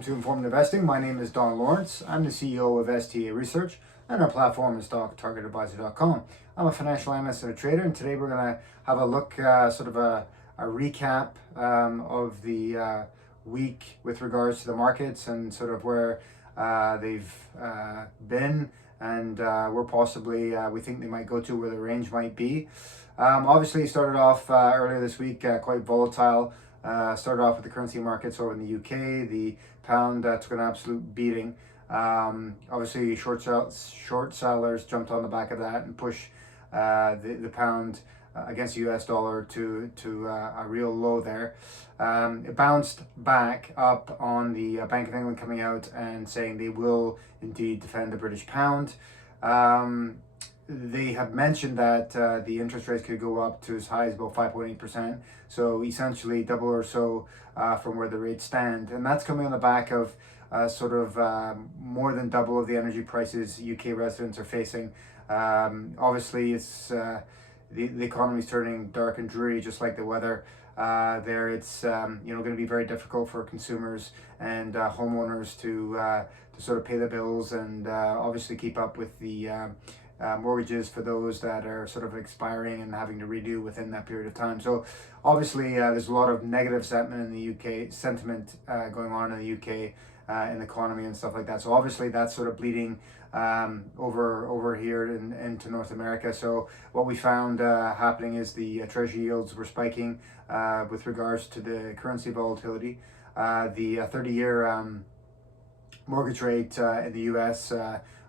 welcome to Informed Investing. My name is Don Lawrence. I'm the CEO of STA Research, and our platform is stocktargetadvisor.com. I'm a financial analyst and a trader, and today we're going to have a look, sort of a recap of the week with regards to the markets and sort of where they've been and where possibly we think they might go to, where the range might be. Obviously, started off earlier this week quite volatile. Started off with the currency markets over in the UK. The pound took an absolute beating. Obviously, short sellers jumped on the back of that and pushed the pound against the US dollar to a real low there. It bounced back up on the Bank of England coming out and saying they will indeed defend the British pound. They have mentioned that the interest rates could go up to as high as about 5.8%, so essentially double or so from where the rates stand. And that's coming on the back of sort of more than double of the energy prices UK residents are facing. Obviously, it's the economy's turning dark and dreary, just like the weather. It's going to be very difficult for consumers and homeowners to sort of pay the bills and obviously keep up with the mortgages for those that are sort of expiring and having to redo within that period of time. So obviously there's a lot of negative sentiment in the UK, going on in the UK in the economy and stuff like that. So obviously that's sort of bleeding over here into North America. So what we found happening is the treasury yields were spiking with regards to the currency volatility. The 30-year mortgage rate in the US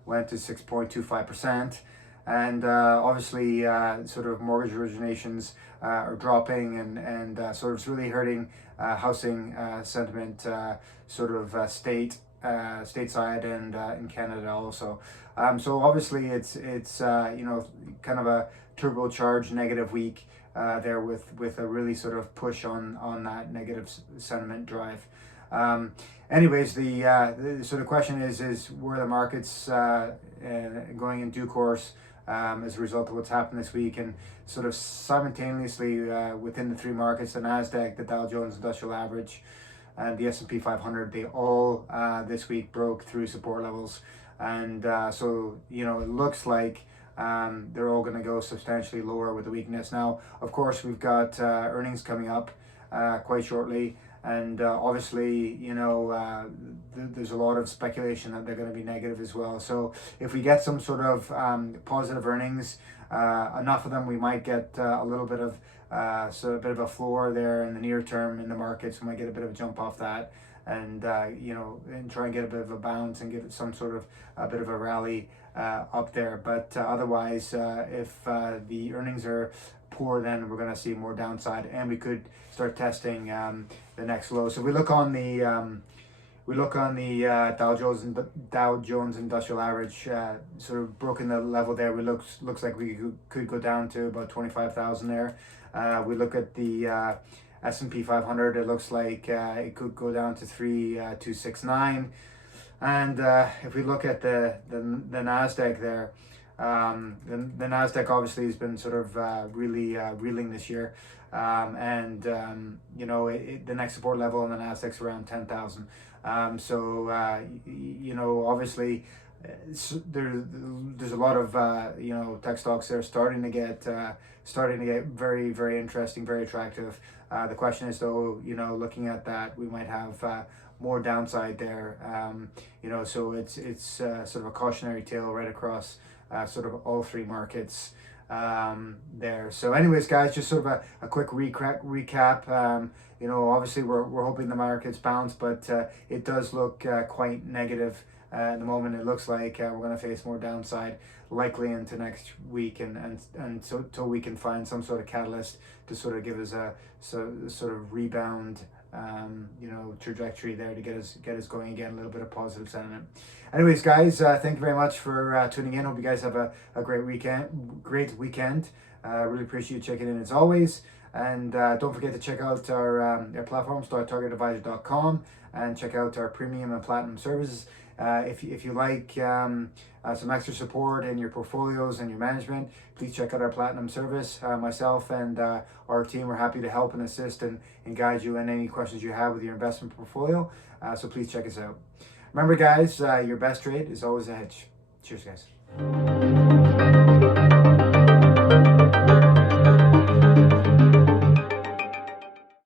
went to 6.25%, and obviously sort of mortgage originations are dropping, and sort of it's really hurting housing sentiment sort of stateside and in Canada also. So obviously it's kind of a turbocharged negative week there with a really sort of push on that negative sentiment drive. Anyways, the sort of question is where the market's going in due course as a result of what's happened this week, and sort of simultaneously within the three markets, the NASDAQ, the Dow Jones Industrial Average, and the S&P 500, they all this week broke through support levels, and so it looks like they're all going to go substantially lower with the weakness. Now, of course, we've got earnings coming up quite shortly. And obviously, there's a lot of speculation that they're going to be negative as well. So if we get some sort of positive earnings, enough of them, we might get a little bit of a bit of a floor there in the near term in the markets. We might get a bit of a jump off that, and and try and get a bit of a bounce and get some sort of a bit of a rally up there. But otherwise, if the earnings are poor, then we're going to see more downside, and we could start testing the next low. So we look on the Dow Jones Industrial Average, sort of broken the level there. We looks like we could go down to about 25,000 there. We look at the S&P 500. It looks like it could go down to 3,269. And if we look at the NASDAQ there, the NASDAQ obviously has been sort of really reeling this year, and the next support level on the NASDAQ's around 10,000. So obviously there's a lot of tech stocks there starting to get very, very interesting, very attractive. The question is though, looking at that, we might have more downside there. So it's sort of a cautionary tale right across sort of all three markets there. So anyways, guys, just sort of a quick recap. Obviously we're hoping the markets bounce, but it does look quite negative at the moment. It looks like we're going to face more downside likely into next week, and so till we can find some sort of catalyst to sort of give us a sort of rebound trajectory there to get us going again, a little bit of positive sentiment. Anyways, guys, thank you very much for tuning in. Hope you guys have a great weekend. Really appreciate you checking in as always. And don't forget to check out our platform, stocktargetadvisor.com, and check out our premium and platinum services. If you like some extra support in your portfolios and your management, please check out our Platinum service. Myself and our team are happy to help and assist and guide you in any questions you have with your investment portfolio. So please check us out. Remember, guys, your best trade is always a hedge. Cheers, guys.